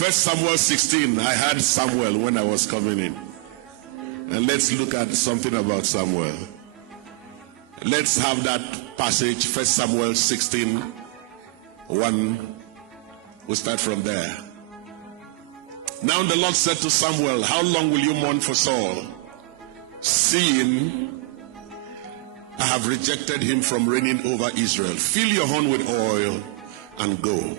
First Samuel 16. I heard Samuel when I was coming in. And let's look at something about Samuel. Let's have that passage, First Samuel 16, 1. We'll start from there. Now the Lord said to Samuel, how long will you mourn for Saul, seeing I have rejected him from reigning over Israel? Fill your horn with oil and go.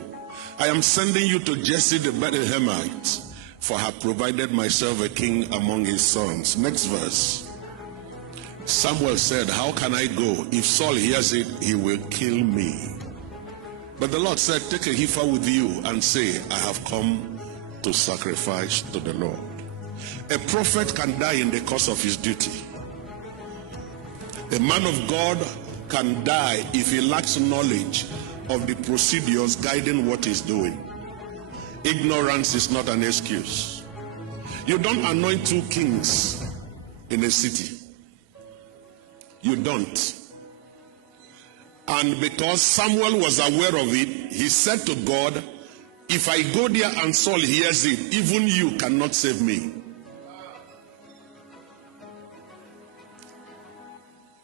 I am sending you to Jesse the Bethlehemite, for I have provided myself a king among his sons. Next verse. Samuel said, how can I go? If Saul hears it, he will kill me. But the Lord said, take a heifer with you and say, I have come to sacrifice to the Lord. A prophet can die in the course of his duty. A man of God can die if he lacks knowledge of the procedures guiding what he's doing. Ignorance is not an excuse. You don't anoint two kings in a city. You don't. And because Samuel was aware of it, he said to God, if I go there and Saul hears it, even you cannot save me.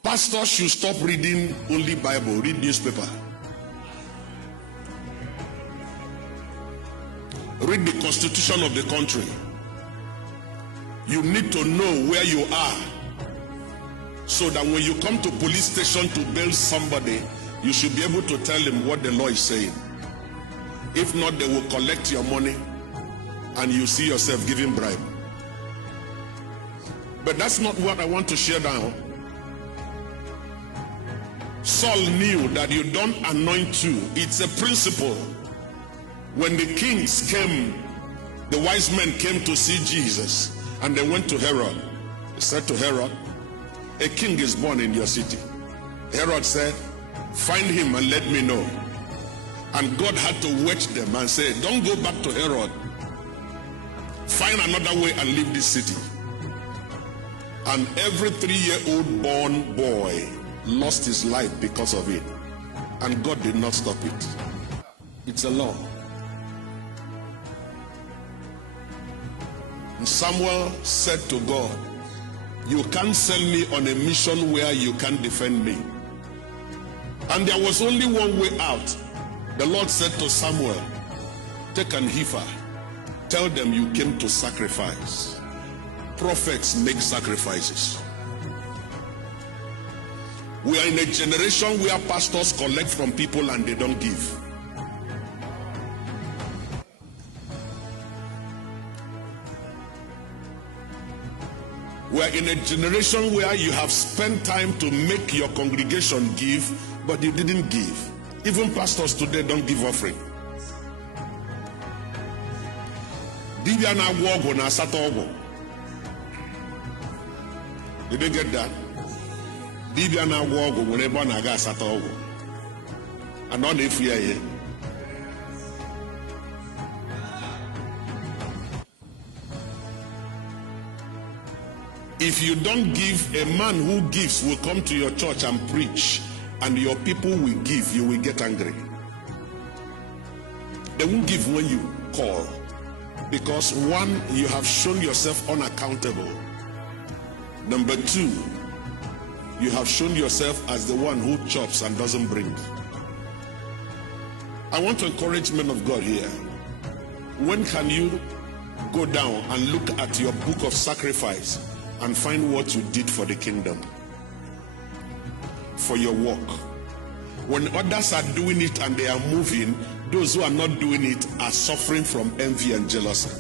Pastors should stop reading only Bible, read newspaper. Read the constitution of the country. You need to know where you are, so that when you come to police station to bail somebody, you should be able to tell them what the law is saying. If not, they will collect your money and you see yourself giving bribe. But that's not what I want to share now. Saul knew that you don't anoint two. It's a principle. When the kings came, the wise men came to see Jesus, and they went to Herod. They said to Herod, a king is born in your city. Herod said, find him and let me know. And God had to wedge them and say, don't go back to Herod. Find another way and leave this city. And every 3-year-old born boy lost his life because of it. And God did not stop it. It's a law. And Samuel said to God, you can't send me on a mission where you can't defend me. And there was only one way out. The Lord said to Samuel, take an heifer. Tell them you came to sacrifice. Prophets make sacrifices. We are in a generation where pastors collect from people and they don't give. We are in a generation where you have spent time to make your congregation give, but you didn't give. Even pastors today don't give offering. Did you get that? And on if we are here. If you don't give, a man who gives will come to your church and preach, and your people will give, you will get angry. They won't give when you call, because one, you have shown yourself unaccountable. Number two, you have shown yourself as the one who chops and doesn't bring. I want to encourage men of God here. When can you go down and look at your book of sacrifice and find what you did for the kingdom, for your work? When others are doing it and they are moving, those who are not doing it are suffering from envy and jealousy.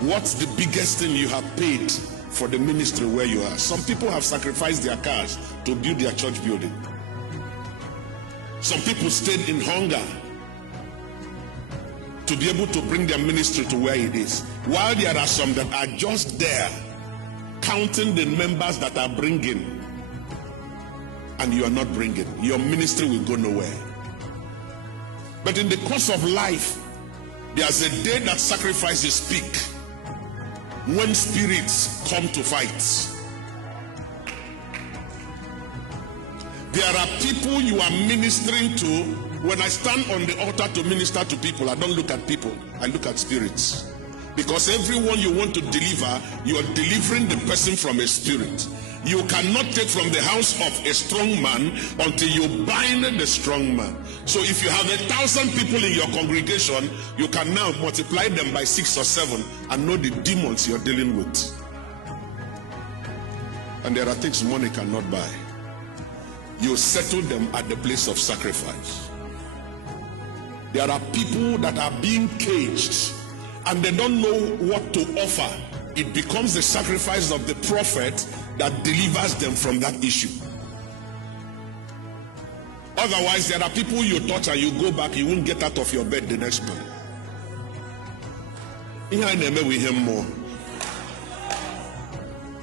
What's the biggest thing you have paid for the ministry where you are? Some people have sacrificed their cars to build their church building. Some people stayed in hunger to be able to bring their ministry to where it is. While there are some that are just there, counting the members that are bringing, and you are not bringing. Your ministry will go nowhere. But in the course of life, there's a day that sacrifices speak, when spirits come to fight. There are people you are ministering to When I stand on the altar to minister to people, I don't look at people, I look at spirits. Because everyone you want to deliver, you are delivering the person from a spirit. You cannot take from the house of a strong man until you bind the strong man. So if you have 1,000 people in your congregation, you can now multiply them by 6 or 7 and know the demons you're dealing with. And there are things money cannot buy. You settle them at the place of sacrifice. There are people that are being caged and they don't know what to offer. It becomes the sacrifice of the prophet that delivers them from that issue. Otherwise, there are people you touch and you go back, you won't get out of your bed the next morning. With him more.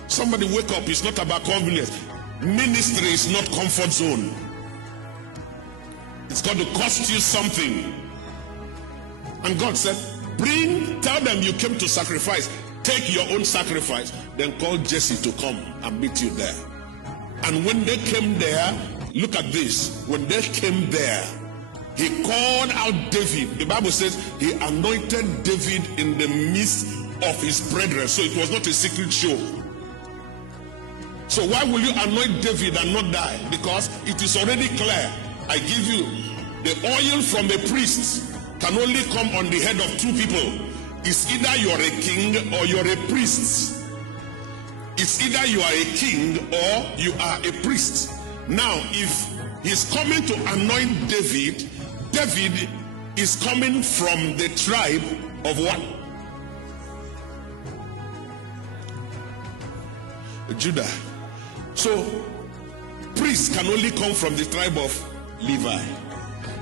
Somebody wake up. It's not about convenience. Ministry is not comfort zone. It's going to cost you something. And God said, tell them you came to sacrifice. Take your own sacrifice. Then call Jesse to come and meet you there. And when they came there, look at this. When they came there, he called out David. The Bible says he anointed David in the midst of his brethren. So it was not a secret show. So why will you anoint David and not die? Because it is already clear. I give you the oil from a priest can only come on the head of 2 people. It's either you are a king or you're a priest. It's either you are a king or you are a priest. Now, if he's coming to anoint David, David is coming from the tribe of what? Judah. So, priests can only come from the tribe of Levi.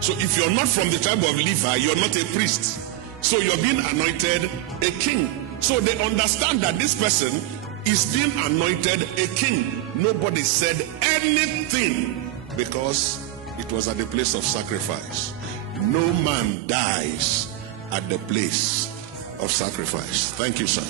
So if you're not from the tribe of Levi, you're not a priest. So you're being anointed a king. So they understand that this person is being anointed a king. Nobody said anything because it was at the place of sacrifice. No man dies at the place of sacrifice. Thank you, sir.